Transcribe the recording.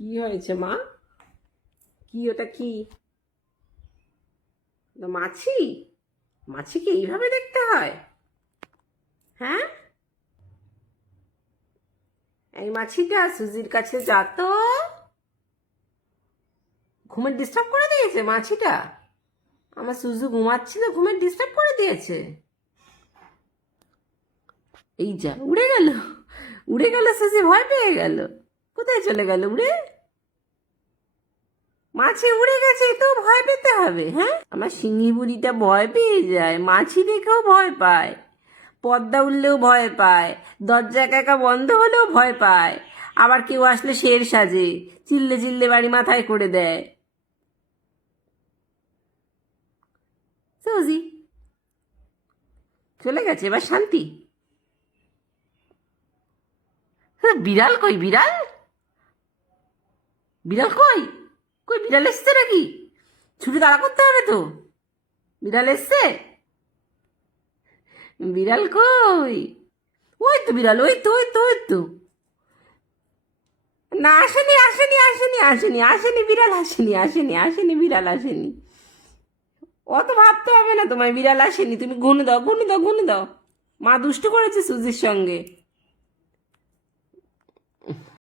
কি হয়েছে মা? কি ওটা কি? মাছি? মাছিকে এইভাবে দেখতে হয়? হ্যাঁ, এই মাছিটা সুজির কাছে যা তো। ঘুমের ডিস্টার্ব করে দিয়েছে মাছিটা। আমার সুজু ঘুমাচ্ছিল, ঘুমের ডিস্টার্ব করে দিয়েছে। এই যা, উড়ে গেল। উড়ে গেল, সুজি ভয় পেয়ে গেল। কোথায় চলে গেল উড়ে? মাছি উড়ে গেছে, তো ভয় পেতে হবে? হ্যাঁ, আমার সিংহি বুড়িটা ভয় পেয়ে যায়, মাছি দেখেও ভয় পায়, পর্দা উঠলেও ভয় পায়, দরজা একা একা বন্ধ হলেও ভয় পায়, আবার কেউ আসলে শের সাজে, চিল্লে চিল্লে বাড়ি মাথায় করে দেয়। সুজি চলে গেছে, এবার শান্তি। হ্যাঁ, বিড়াল কই? বিড়াল, বিড়াল কই? কই বিড়াল এসছে নাকি? ছুটি তাড়া করতে হবে তো। বিড়াল এসছে? বিড়াল কই? ওই তো বিড়াল, ওই তো, ওই তো, ওই তো। না, আসেনি, আসেনি, আসেনি, আসেনি, আসেনি, বিড়াল আসেনি, আসেনি, আসেনি, বিড়াল আসেনি। অত ভাবতে হবে না তোমায়, বিড়াল আসেনি। তুমি গুনে দাও, গুনে দাও, গুনে দাও। মা দুষ্টু করেছে সুজির সঙ্গে।